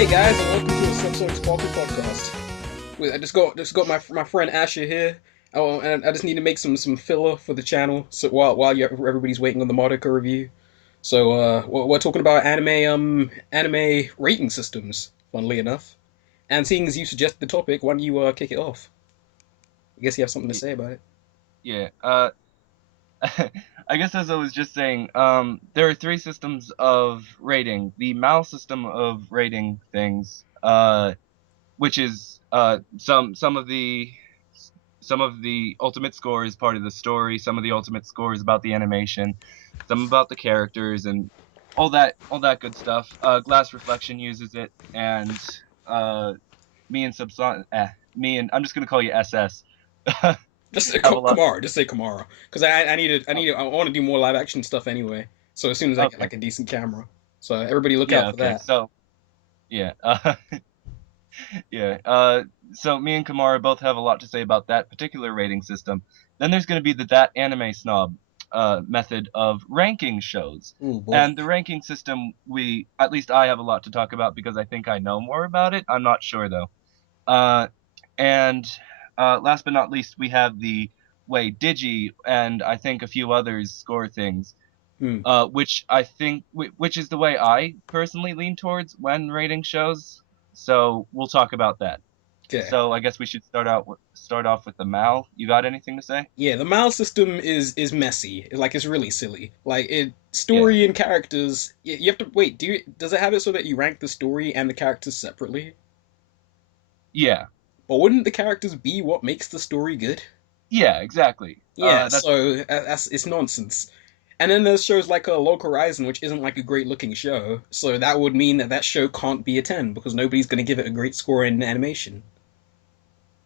Hey guys, and welcome to this episode of Sparkle Podcast. I just got my friend Asher here. Oh, and I just need to make some filler for the channel. So everybody's waiting on the Madoka review. So we're talking about anime rating systems. Funnily enough, and seeing as you suggested the topic, why don't you kick it off? I guess you have something to Y- say about it. Yeah. I guess as I was just saying, there are three systems of rating. The MAL system of rating things, which is some of the ultimate score is part of the story, some of the ultimate score is about the animation, some about the characters and all that good stuff. Glass Reflection uses it, and uh, me and I'm just gonna call you SS. Just say Have a lot. Kamara. Just say Kamara, because I want to do more live action stuff anyway. So as soon as I get Okay. like a decent camera, so everybody look out Yeah. for Okay. that. So yeah. Yeah. So me and Kamara both have a lot to say about that particular rating system. Then there's going to be the that anime snob method of ranking shows. Oh boy. And the ranking system, at least I have a lot to talk about because I think I know more about it. I'm not sure though. Uh, and Last but not least, we have the way Digi and I think a few others score things, Hmm. which which is the way I personally lean towards when rating shows. So we'll talk about that. Okay. So I guess we should start off with the Mal. You got anything to say? Yeah, the Mal system is messy. Like it's really silly. Like it Yeah, story and characters. You have to wait. Does it have it so that you rank the story and the characters separately? yeah, But wouldn't the characters be what makes the story good? yeah, exactly. Yeah, That's so that's it's nonsense. And then there's shows like Log Horizon, which isn't like a great looking show. So that would mean that that show can't be a 10 because nobody's going to give it a great score in animation.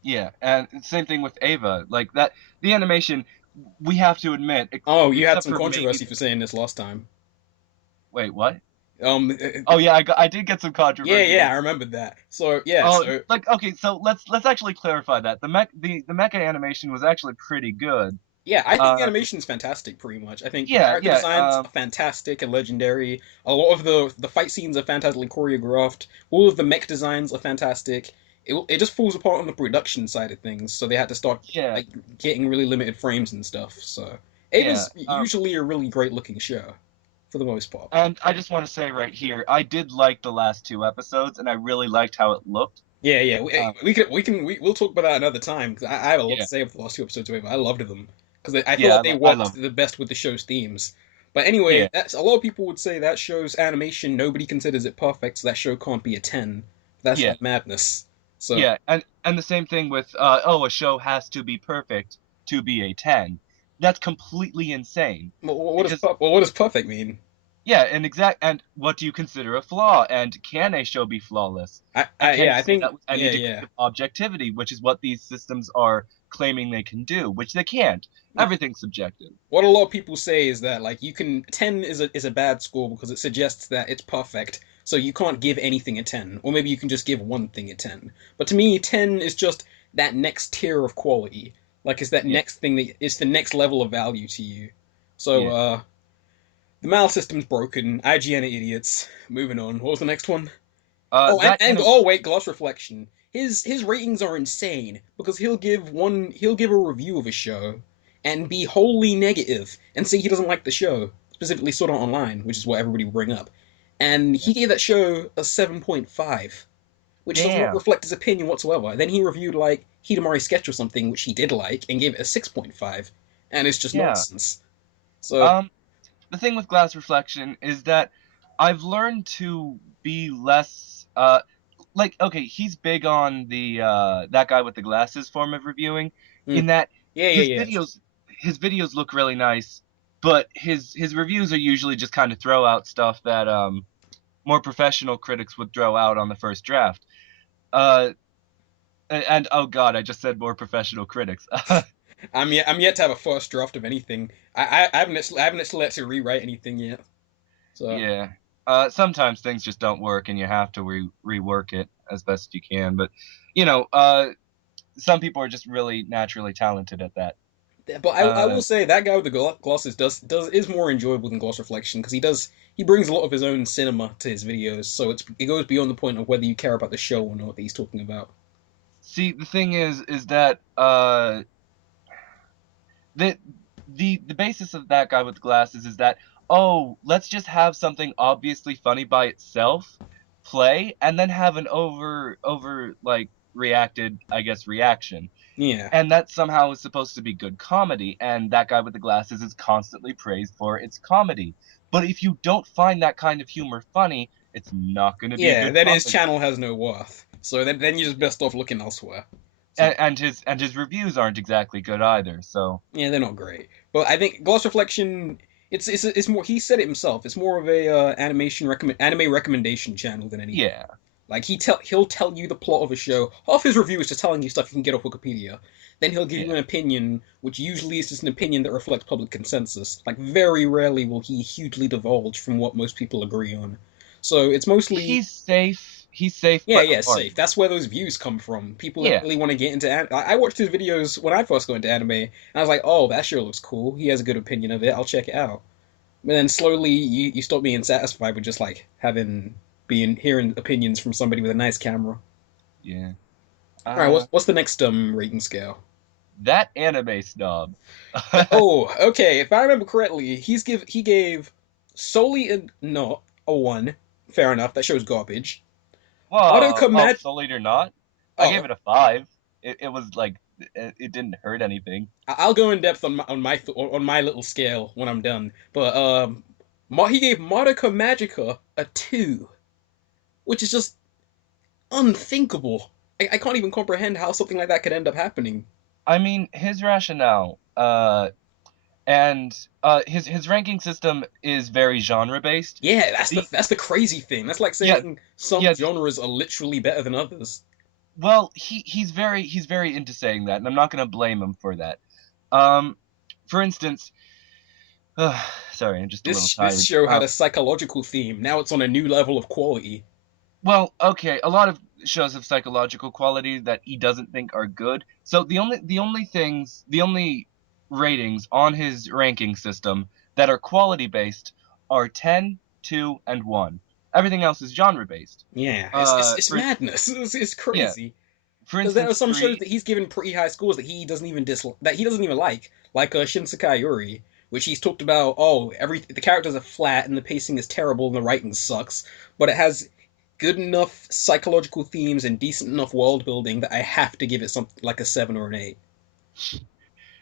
Yeah, and same thing with Ava. Like that, the animation. We have to admit, Oh, you had except some for maybe. controversy for saying this last time. Wait, what? Um, Oh yeah, I did get some yeah, controversy yeah, this. I remembered that. So yeah, Oh, so like okay, so let's actually clarify that the mecha animation was actually pretty good. yeah, I think the Uh, animation's fantastic. Pretty much, I think the yeah, character yeah, designs are fantastic and legendary. A lot of the fight scenes are fantastically choreographed. All of the mech designs are fantastic. It just falls apart on the production side of things, so they had to start yeah, like getting really limited frames and stuff. So yeah. Ava's usually a really great looking show, for the most part. And I just want to say right here, I did like the last two episodes, and I really liked how it looked. Yeah, yeah, Uh, we'll talk about that another time because I have a lot to yeah, say about the last two episodes of Ava. I loved them because I yeah, thought they I worked love. the best with the show's themes. But anyway, Yeah, that's a lot of people would say that show's animation nobody considers it perfect, so that show can't be a 10. That's yeah, like madness. So, yeah, and the same thing with a show has to be perfect to be a 10. That's completely insane because what does perfect mean? yeah, and what do you consider a flaw? And can a show be flawless? And can you I say think that with any yeah, degree yeah. of objectivity, which is what these systems are claiming they can do, which they can't. Everything's subjective. What a lot of people say is that like you can 10 is a bad score because it suggests that it's perfect. So you can't give anything a 10 or maybe you can just give one thing a 10. But to me 10 is just that next tier of quality. Like it's that Yeah, next thing that it's the next level of value to you. So yeah. the MAL system's broken. IGN are idiots. Moving on. What was the next one? Uh, Oh, that and anim- oh wait, Gloss Reflection. His ratings are insane because he'll give a review of a show and be wholly negative and say he doesn't like the show, specifically Sword Art Online, which is what everybody will bring up. And yeah. he gave that show a 7.5, which does not Damn. reflect his opinion whatsoever. Then he reviewed like Hidamari Sketch or something, which he did like, and gave it a 6.5, and it's just Yeah. nonsense. So Um, the thing with glass reflection is that I've learned to be less like okay, he's big on the that guy with the glasses form of reviewing mm, in that yeah, his yeah, yeah. videos his videos look really nice, but his reviews are usually just kind of throw out stuff that more professional critics would throw out on the first draft. Uh and oh god, I just said more professional critics. I'm yet to have a first draft of anything. I haven't actually let to rewrite anything yet. So Yeah. Sometimes things just don't work and you have to rework it as best you can, but you know, some people are just really naturally talented at that. But I will Uh, say that guy with the glosses does is more enjoyable than Gloss Reflection because he brings a lot of his own cinema to his videos, so it goes beyond the point of whether you care about the show or not that he's talking about. See, the thing is that the the basis of that guy with glasses is that, oh, let's just have something obviously funny by itself play and then have an over like reacted, I guess, reaction. Yeah, And that somehow is supposed to be good comedy, and that guy with the glasses is constantly praised for its comedy. But if you don't find that kind of humor funny, it's not going to be yeah. good Then his comedy. channel has no worth. So then you're just best off looking elsewhere. So And his reviews aren't exactly good either. So yeah, they're not great. But I think Gloss Reflection, it's more. He said it himself. It's more of a anime recommendation channel than anything. yeah, Like he'll tell you the plot of a show. Half his review is just telling you stuff you can get off Wikipedia. Then he'll give you yeah. an opinion, which usually is just an opinion that reflects public consensus. Like very rarely will he hugely divulge from what most people agree on. So it's mostly He's safe. He's safe, yeah, but yeah, safe. hard. That's where those views come from. People that Yeah, really want to get into anime. I watched his videos when I first got into anime, and I was like, oh, that show looks cool. He has a good opinion of it. I'll check it out. But then slowly you stop being satisfied with just like being hearing opinions from somebody with a nice camera. yeah. All right, Uh, what's the next rating scale? that anime snob. Oh, okay. If I remember correctly, he gave solely a not a one. Fair enough. That show's garbage. Whoa. Madoka Oh, Mag. Soul Eater not? I gave Oh, it a 5. It was like it didn't hurt anything. I'll go in depth on my little scale when I'm done. But he gave Madoka Magica a two, which is just unthinkable. I can't even comprehend how something like that could end up happening. I mean, his rationale and his ranking system is very genre based. Yeah, The that's the crazy thing. That's like Yeah, saying some yeah. genres are literally better than others. Well, he's very into saying that, and I'm not going to blame him for that. Um, for instance, sorry, I'm just a little This tired. show had a psychological theme. Now it's on a new level of quality. Well, okay, a lot of shows have psychological quality that he doesn't think are good. So the only ratings on his ranking system that are quality based are 10, 2, and 1. Everything else is genre based. Yeah, it's For madness. It's Yeah, crazy. for Because there are instance, some shows 3. that he's given pretty high scores that he doesn't even like Shinsekai Yuri, which he's talked about. Oh, the characters are flat and the pacing is terrible and the writing sucks, but it has good enough psychological themes and decent enough world building that I have to give it something like a seven or an eight.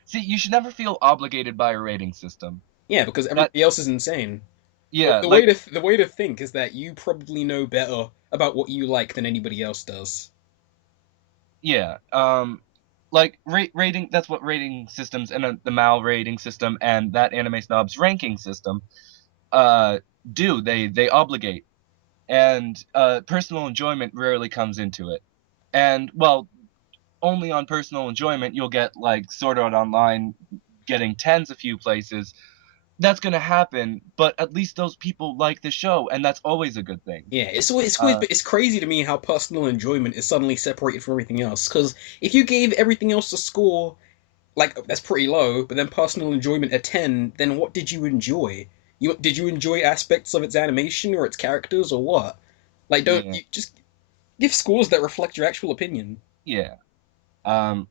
See, you should never feel obligated by a rating system. Yeah, because That everybody else is insane. The, Yeah, the way like, to the way to think is that you probably know better about what you like than anybody else does. yeah, like rating. That's what rating systems and the Mal rating system and that Anime Snob's ranking system uh do. They obligate, and personal enjoyment rarely comes into it. And well, only on personal enjoyment you'll get like Sword Art Online getting tens a few places. That's gonna happen, but at least those people like the show, and that's always a good thing. Yeah, it's Uh, but it's crazy to me how personal enjoyment is suddenly separated from everything else. Because if you gave everything else a score like that's pretty low, but then personal enjoyment a 10, then what did you enjoy? Did you enjoy aspects of its animation or its characters or what? Like, don't yeah, you just give scores that reflect your actual opinion? yeah. Um,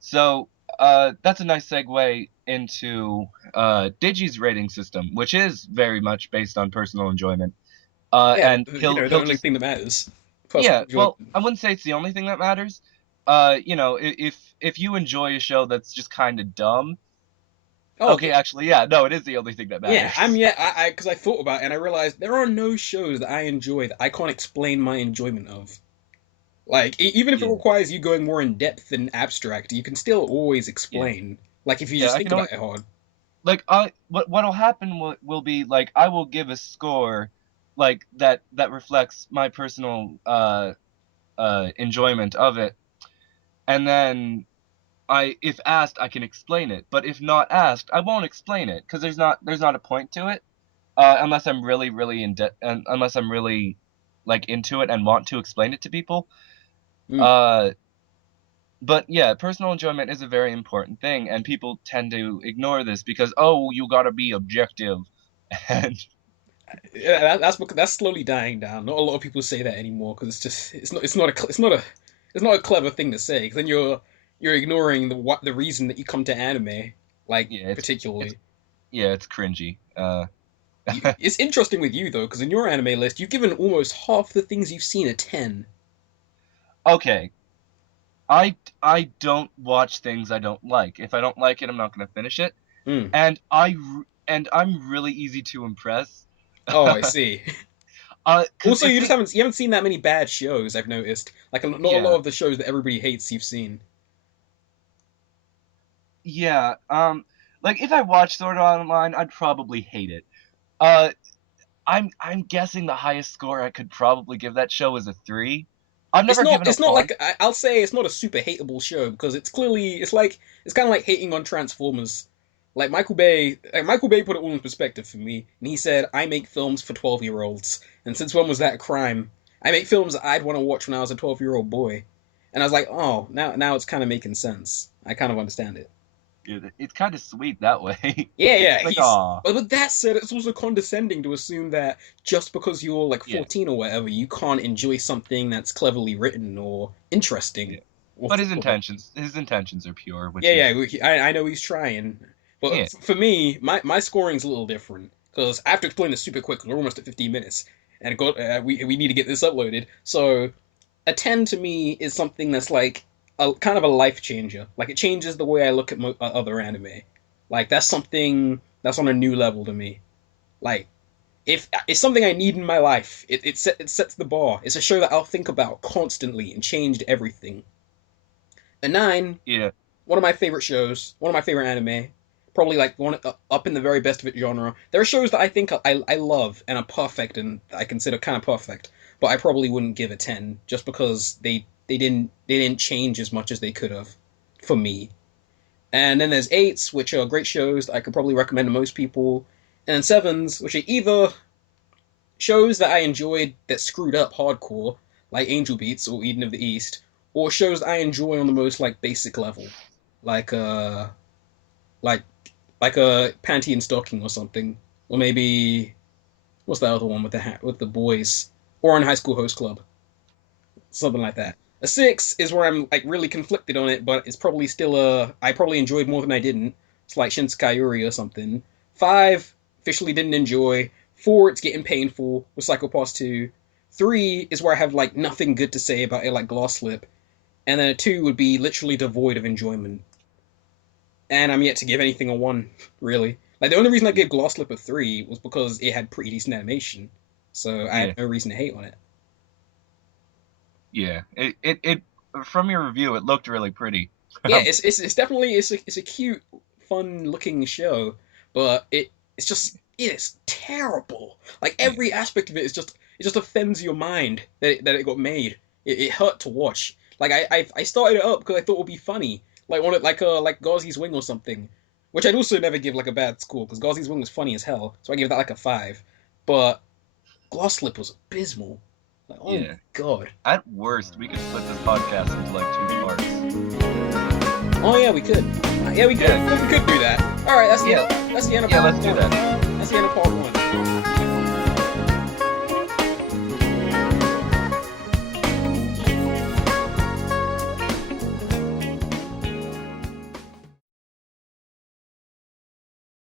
So that's a nice segue into Digi's rating system, which is very much based on personal enjoyment. Yeah, And he'll the he'll only just thing that matters, personal Yeah. enjoyment. Well, I wouldn't say it's the only thing that matters. If you enjoy a show that's just kind of dumb, Oh, okay, actually, yeah, no, it is the only thing that yeah, matters. because I thought about it and I realized there are no shows that I enjoy that I can't explain my enjoyment of. Like, even if it Yeah, requires you going more in depth than abstract, you can still always yeah, explain. Like, if you yeah. just I think can only about it hard. like I what'll happen will be like I will give a score like that reflects my personal enjoyment of it, and then if asked I can explain it, but if not asked I won't explain it because there's not a point to it, unless I'm really and unless I'm really like into it and want to explain it to people. Mm. uh But yeah, personal enjoyment is a very important thing, and people tend to ignore this because, oh, you gotta be objective. And Yeah, that's slowly dying down. Not a lot of people say that anymore because it's not a clever thing to say. Because then you're ignoring the reason that you come to anime, like yeah, it's particularly. yeah, it's cringy. It's interesting with you though, because in your anime list, you've given almost half the things you've seen a 10. Okay, I don't watch things I don't like. If I don't like it, I'm not gonna finish it. Mm. And I'm really easy to impress. Oh, I see. Cause Also, if thing, you haven't seen that many bad shows. I've noticed. Like not a lot yeah, of the shows that everybody hates you've seen. yeah, like if I watched Sword Art Online, I'd probably hate it. Uh, I'm guessing the highest score I could probably give that show is a 3. I've never given a It's not 1. like I'll say it's not a super hateable show because it's clearly it's kind of like hating on Transformers. Michael Bay put it all in perspective for me, and he said, "I make films for 12-year-olds, and since when was that a crime? I make films that I'd want to watch when I was a 12-year-old boy." And I was like, "Oh, now it's kind of making sense. I kind of understand it." It's kind of sweet that way. Yeah, yeah, Like, he's. aw, But with that said, it's also condescending to assume that just because you're like yeah, 14 or whatever, you can't enjoy something that's cleverly written or interesting. yeah. Or, But or his intentions are pure, which yeah, is I know he's trying. But yeah, for me, my scoring's a little different because I have to explain this super quick. We're almost at 15 minutes, and we need to get this uploaded. So a 10 to me is something that's like a kind of a life changer. Like it changes the way I look at other anime. Like that's something that's on a new level to me. Like if it's something I need in my life, it sets the bar. It's a show that I'll think about constantly and changed everything. A 9, yeah, one of my favorite shows, one of my favorite anime, probably like one up in the very best of its genre. There are shows that I think I love and are perfect and I consider kind of perfect, but I probably wouldn't give a 10 just because they didn't change as much as they could have for me. And then there's eights, which are great shows that I could probably recommend to most people, and then sevens, which are either shows that I enjoyed that screwed up hardcore, like Angel Beats or Eden of the East, or shows that I enjoy on the most like basic level, like like a panty and stocking or something, or maybe what's the other one with the with the boys, or on High School Host Club, something like that. A 6 is where I'm like really conflicted on it, but it's probably still I probably enjoyed more than I didn't. It's like Shinsekai Yuri or something. 5 officially didn't enjoy. 4 it's getting painful with Psycho Pass 2. 3 is where I have like nothing good to say about it, like Gloss Slip. And then a 2 would be literally devoid of enjoyment. And I'm yet to give anything a 1, really. Like the only reason I yeah, gave Gloss Slip a 3 was because it had pretty decent animation, so I had yeah, no reason to hate on it. yeah. It from your review, it looked really pretty. Yeah, it's definitely it's a cute, fun looking show, but it is terrible. Like Yeah, every aspect of it just offends your mind that it got made. It hurt to watch. Like I started it up because I thought it would be funny, like one of like Gauzy's Wing or something, which I'd also never give like a bad score because Gauzy's Wing was funny as hell, so I gave that like a 5. But Gloss Slip was abysmal. Like oh my yeah. god. At worst, we could split this podcast into like 2 parts. Oh yeah, we could. Yeah, we could. Yeah, We could do that. All right, yeah, that's the end of yeah. part Let's do one. that. That's the end of part one.